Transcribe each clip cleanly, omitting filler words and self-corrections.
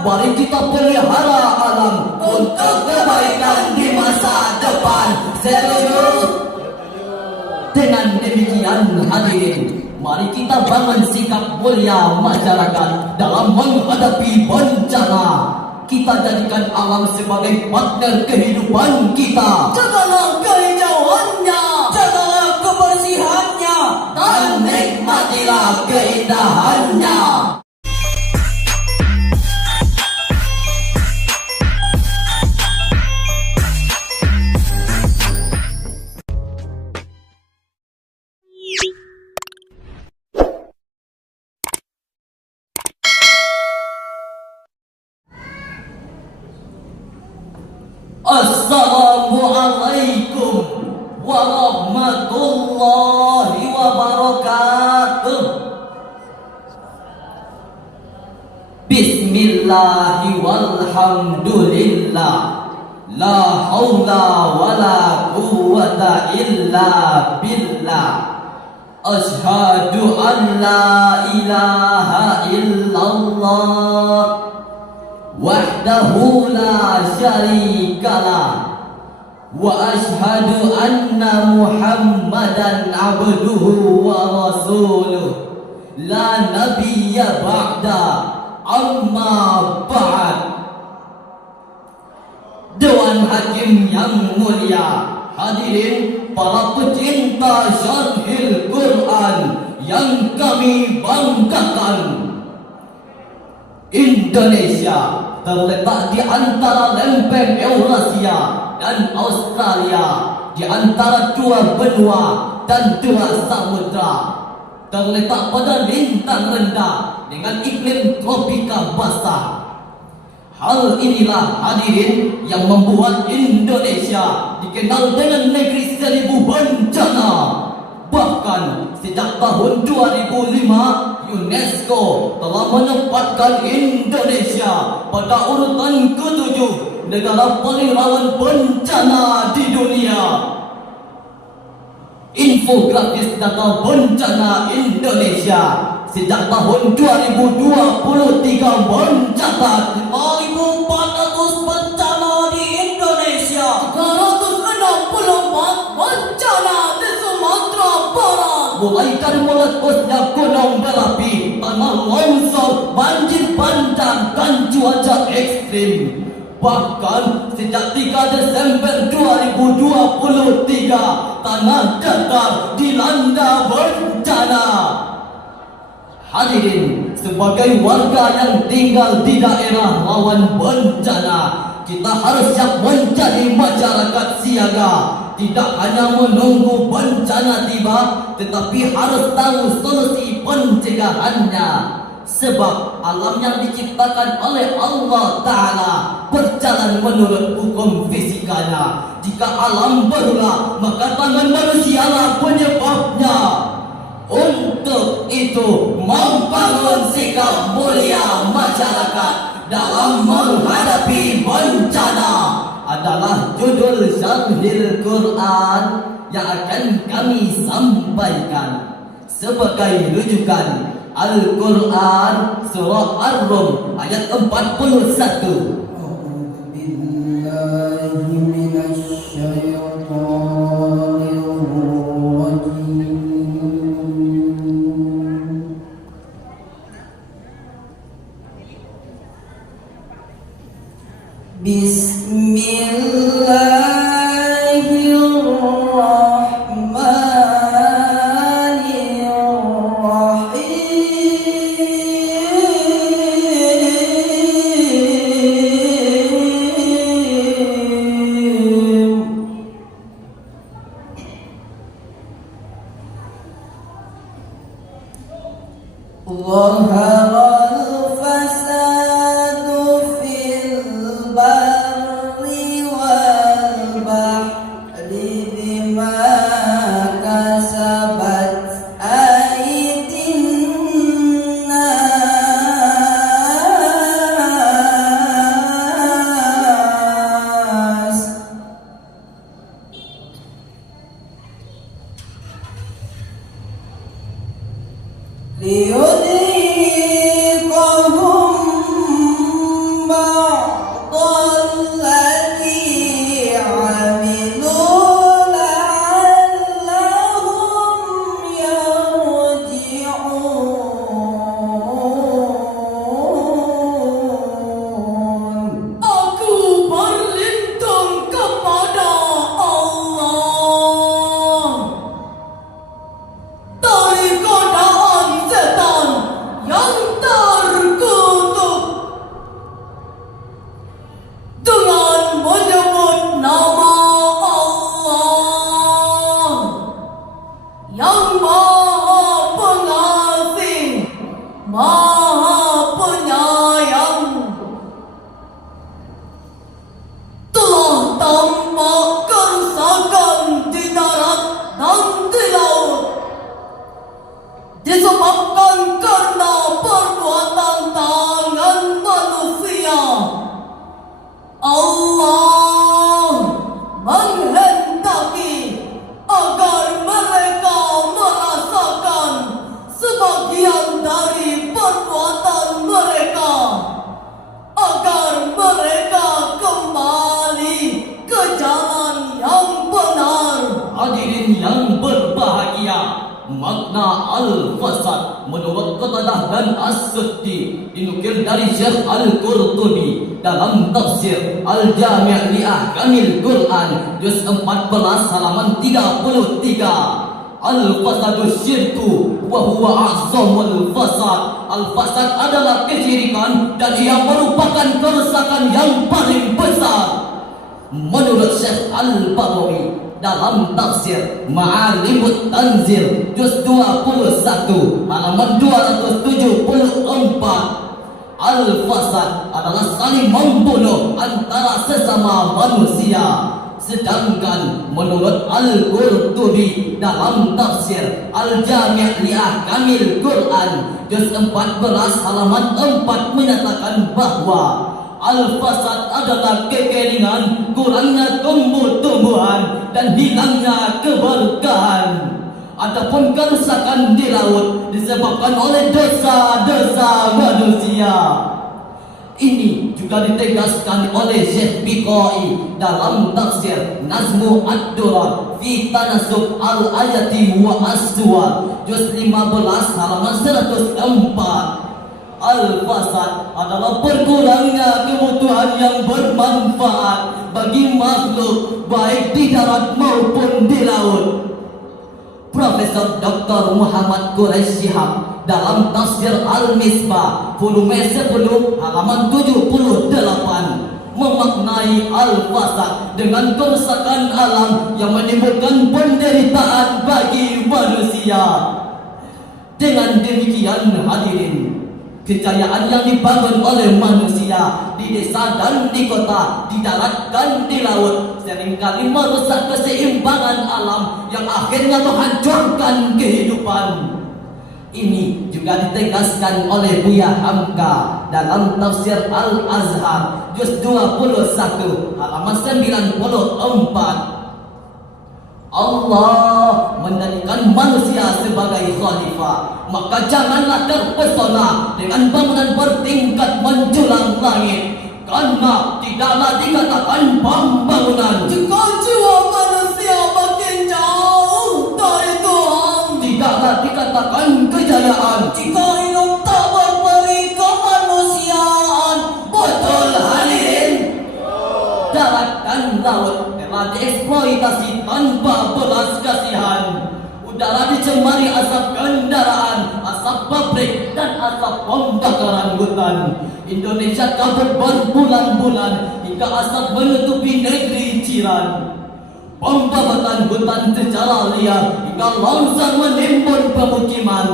mari kita pelihara alam untuk kebaikan di masa depan. Setuju? Dengan demikian hadirin, mari kita bangun sikap mulia masyarakat dalam menghadapi bencana. Kita jadikan alam sebagai partner kehidupan kita. Jagalah kehijauannya, jagalah kebersihannya, dan nikmatilah keindahannya. Assalamualaikum warahmatullahi wabarakatuh. Bismillahi walhamdulillah, la hawla wa la quwwata illa billah. Ashhadu an la ilaha illallah wahdahu la syarikalah, wa ashhadu anna Muhammadan abduhu wa rasuluh, la nabiyya ba'da, amma ba'd. Dewan Hakim yang mulia, hadirin para pecinta syarhil Quran yang kami banggakan, Indonesia terletak di antara lempeng Eurasia dan Australia, di antara dua benua dan dua samudra. Terletak pada lintang rendah dengan iklim tropika basah. Hal inilah hadirin yang membuat Indonesia dikenal dengan negeri seribu bencana. Bahkan sejak tahun 2005 UNESCO telah menempatkan Indonesia pada urutan ke-7 negara paling rawan bencana di dunia. Infografis data bencana Indonesia sejak tahun 2023 mencatat 5.400 bencana di Indonesia, 364 bencana di Sumatera Barat. Mulai dari meledusnya gunung berapi, tanah longsor, banjir bandang, dan cuaca ekstrim. Bahkan sejak 3 Desember 2023, tanah datar dilanda bencana. Hadirin, sebagai warga yang tinggal di daerah rawan bencana, kita harus siap menjadi masyarakat siaga. Tidak hanya menunggu bencana tiba, tetapi harus tahu solusi pencegahannya. Sebab alam yang diciptakan oleh Allah Ta'ala berjalan menurut hukum fisikanya. Jika alam berulah, maka tangan manusialah penyebabnya. Untuk itu, membangun sikap mulia masyarakat dalam menghadapi bencana adalah judul syarhil Quran yang akan kami sampaikan. Sebagai rujukan, Al-Quran surah Ar-Rum ayat 41. disebabkan karena perbuatan tangan manusia. Allah menghendaki agar mereka merasakan sebagian dari perbuatan mereka, agar mereka kembali ke jalan yang benar. Hadirin yang berbahagia, makna al-fasad menurut Qatadah dan As-Suddi dinukil dari Syekh Al-Qurtubi dalam tafsir Al-Jami' li Ahkamil Quran juz 14 halaman 33. Al-fasadu syirku wa huwa a'zamul fasad. Al-fasad adalah kesyirikan dan ia merupakan kerusakan yang paling besar. Menurut Syekh Al-Baghawi dalam tafsir Ma'alimut Tanzil juz 21 halaman 274, al-fasad adalah saling membunuh antara sesama manusia. Sedangkan menurut Al-Qurtubi dalam tafsir Al-Jami' li Ahkamil Quran juz 14 halaman 4 menyatakan bahwa al-fasad adalah kekeringan, kurangnya tumbuh-tumbuhan dan hilangnya keberkahan. Adapun kerusakan di laut disebabkan oleh dosa-dosa manusia. Ini juga ditegaskan oleh Syekh Biqai dalam tafsir Nazmu Ad-Durar fi Tanasub al-Ayati wa As-Suwar juz 15 halaman 104. Al-fasad adalah berkurangnya kebutuhan yang bermanfaat bagi makhluk baik di darat maupun di laut. Profesor Dr. Muhammad Quraish Shihab dalam tafsir Al-Misbah volume 10 halaman 78 memaknai al-fasad dengan kerusakan alam yang menimbulkan penderitaan bagi manusia. Dengan demikian hadirin, kejayaan yang dibangun oleh manusia di desa dan di kota, di darat dan di laut seringkali merusak keseimbangan alam yang akhirnya menghancurkan kehidupan. Ini juga ditegaskan oleh Buya Hamka dalam tafsir Al-Azhar juz 21 halaman 94. Allah menjadikan manusia sebagai khalifah, maka janganlah terpesona dengan bangunan bertingkat menjulang langit, karena tidaklah dikatakan pembangunan jika jiwa manusia makin jauh dari Tuhan. Tidaklah dikatakan kejayaan jika hidup tak berberi kemanusiaan. Betul hadirin? Darat dan laut telah dieksploitasi tanpa belas kasihan. Udara dicemari asap kendaraan, asap pabrik dan asap pembakaran hutan. Indonesia kabut berbulan-bulan hingga asap menutupi negeri jiran. Pembakaran hutan secara liar hingga longsor menimbun pemukiman.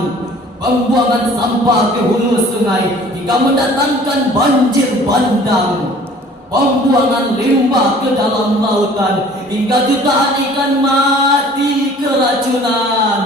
Pembuangan sampah ke hulu sungai hingga mendatangkan banjir bandang. Pembuangan limbah ke dalam lautan hingga jutaan ikan mati keracunan.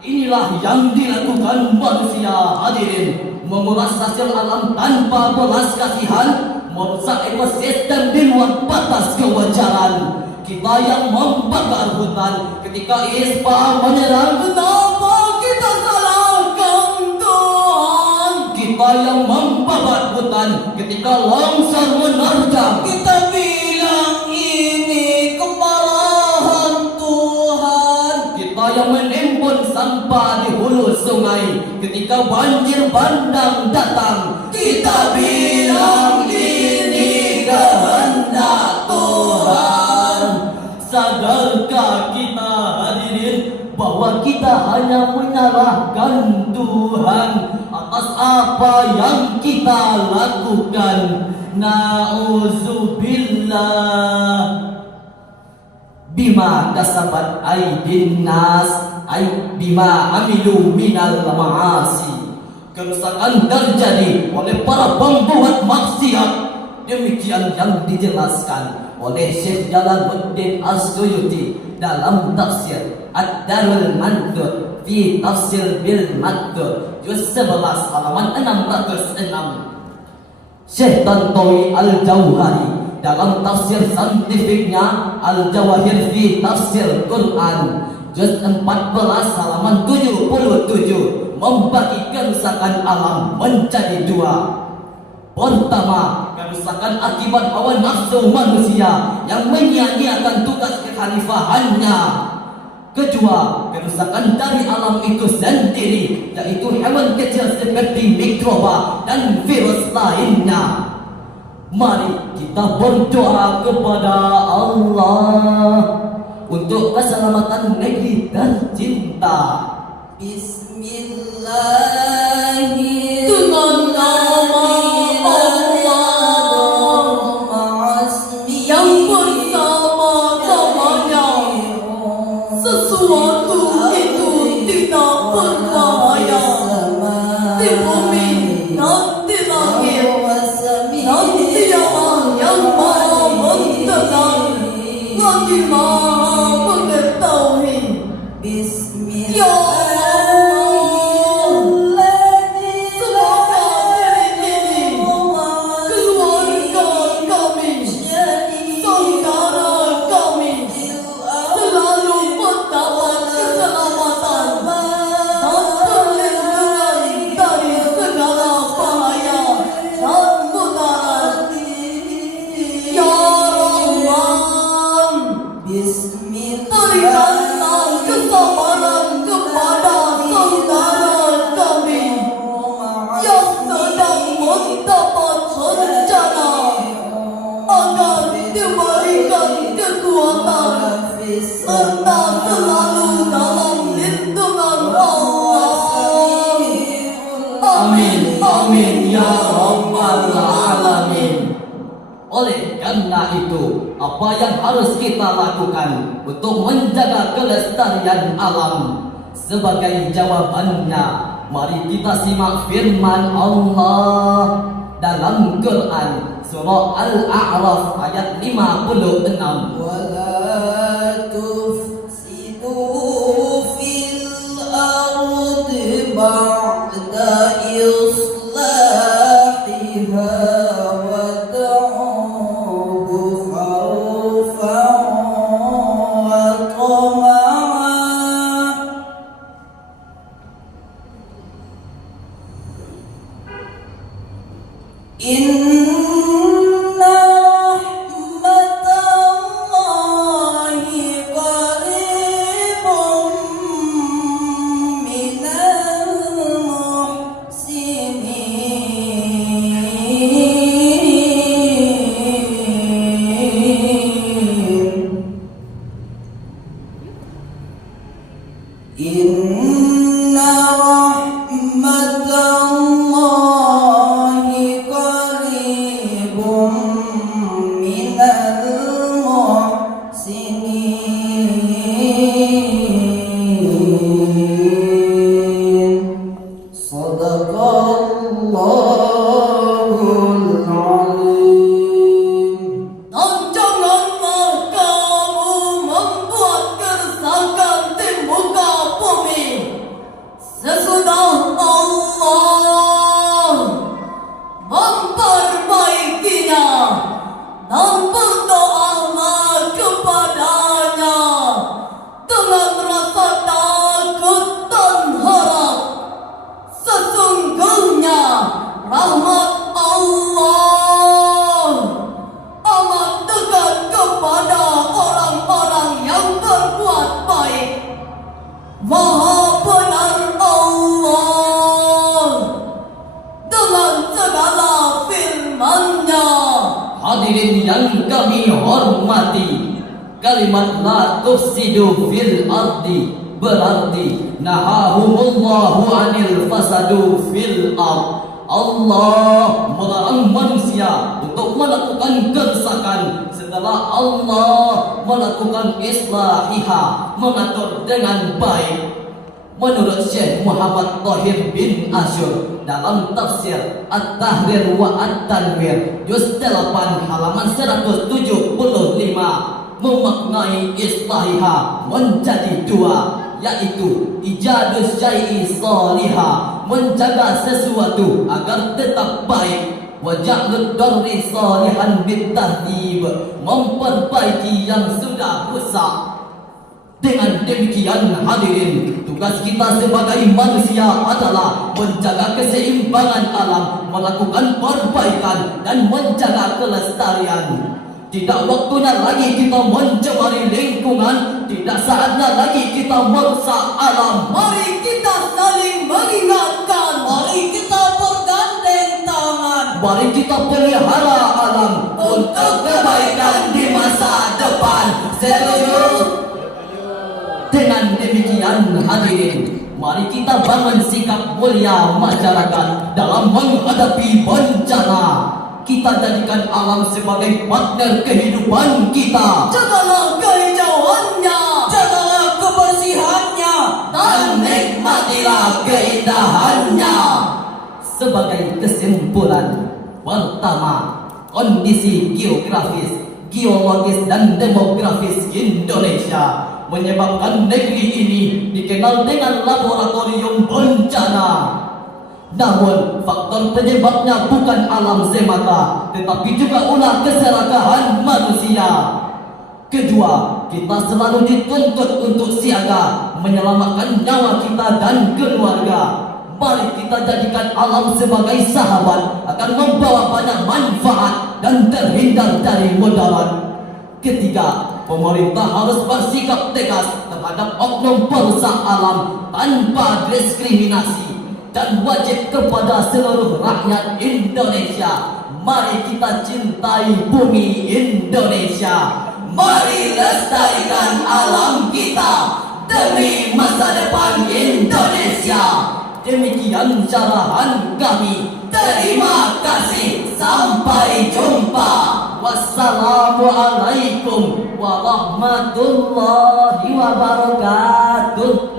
Inilah yang dilakukan manusia hadirin, menguras hasil alam tanpa belas kasihan, merusak ekosistem di luar batas kewajaran. Kita yang membakar hutan ketika ispa menyerang, kenapa kita salahkan Tuhan? Kita yang membabat hutan ketika longsor menerjang, kita bilang ini kemarahan Tuhan. Kita yang menimbun sampah di hulu sungai ketika banjir bandang datang, kita bilang ini kehendak Tuhan. Sadarkah kita hadirin bahwa kita hanya menyalahkan Tuhan atas apa yang kita lakukan? Na'udzubillah. Bima kasabat aydin nas, ay bima amilu minal ma'asi. Kerusakan terjadi oleh para pembuat maksiat. Demikian yang dijelaskan oleh Syekh Jalaluddin As-Suyuti dalam tafsir Ad-Darul Mandud fi tafsir bil madd juz 11 halaman 606. Syekh Tantawi Al-Jauhari dalam tafsir saintifiknya Al-Jawahir fi Tafsir Quran juz 14 halaman 77 membagi kerusakan alam menjadi dua. Pertama, kerusakan akibat hawa nafsu manusia yang menyia-nyiakan tugas kekhalifahannya. Kedua, kerusakan dari alam itu sendiri, yaitu hewan kecil seperti mikroba dan virus lainnya. Mari kita berdoa kepada Allah untuk keselamatan negeri tercinta. Bismillahirrahmanirrahim. Dengan nama Allah yang bersama-samanya, sesuatu itu tidak berbahaya di bumi dan di langit. Dan Dialah yang Maha mendengar lagi Maha mengetahui. Ya berikanlah kesabaran kepada saudara kami yang sedang mendapat bencana, agar diberikan kekuatan serta selalu dalam lindungan Allah. Amin, amin ya rabbal alamin. Oleh karena itu, apa yang harus kita lakukan untuk menjaga kelestarian alam? Sebagai jawabannya, mari kita simak firman Allah dalam Quran surah Al-A'raf ayat 56. Wala tufsidu fil ardi ba'da islahiha. Inna rahmatallahi qaribun minal muhsinin. Inna rahmatallahi minal muhsinin. Sadaqallahul alim. Dan janganlah kamu membuat kerusakan di muka bumi sesudah Allah memperbaikinya, dan berdoalah kepadanya dengan rasa takut dan harap. Sesungguhnya rahmat Allah amat dekat kepada orang-orang yang berbuat baik. Maha benar Allah dengan segala firman-Nya. Hadirin yang kami hormati, kalimat la tufsidu fil ardi berarti nahahumullahu anil fasadu fil ard. Allah melarang manusia untuk melakukan kerusakan setelah Allah melakukan islahiha, mengatur dengan baik. Menurut Syekh Muhammad Thahir bin Asyur dalam tafsir At-Tahrir wa At-Tanwir juz 8 halaman 175 memaknai islahiha menjadi dua, yaitu ijadus syai'i salihah, menjaga sesuatu agar tetap baik. Wa ja'lud darri salihan bitahdib, memperbaiki yang sudah rusak. Dengan demikian hadirin, tugas kita sebagai manusia adalah menjaga keseimbangan alam, melakukan perbaikan dan menjaga kelestarian. Tidak waktunya lagi kita mencemari lingkungan, tidak saatnya lagi kita merusak alam. Mari kita saling mengingatkan, mari kita bergandeng tangan, mari kita pelihara alam untuk kebaikan di masa depan. Setuju? Dengan demikian hadirin, mari kita bangun sikap mulia masyarakat dalam menghadapi bencana. Kita jadikan alam sebagai partner kehidupan kita. Jagalah kehijauannya, jagalah kebersihannya, dan nikmatilah keindahannya. Sebagai kesimpulan, pertama, kondisi geografis, geologis dan demografis Indonesia menyebabkan negeri ini dikenal dengan laboratorium bencana. Namun faktor penyebabnya bukan alam semata, tetapi juga ulah keserakahan manusia. Kedua, kita selalu dituntut untuk siaga, menyelamatkan nyawa kita dan keluarga. Mari kita jadikan alam sebagai sahabat, akan membawa banyak manfaat dan terhindar dari mudarat. Ketiga, pemerintah harus bersikap tegas terhadap oknum perusak alam tanpa diskriminasi, dan wajib kepada seluruh rakyat Indonesia. Mari kita cintai bumi Indonesia. Mari lestarikan alam kita demi masa depan Indonesia. Demikian syarahan kami. Terima kasih. Sampai jumpa. Wassalamualaikum warahmatullahi wabarakatuh.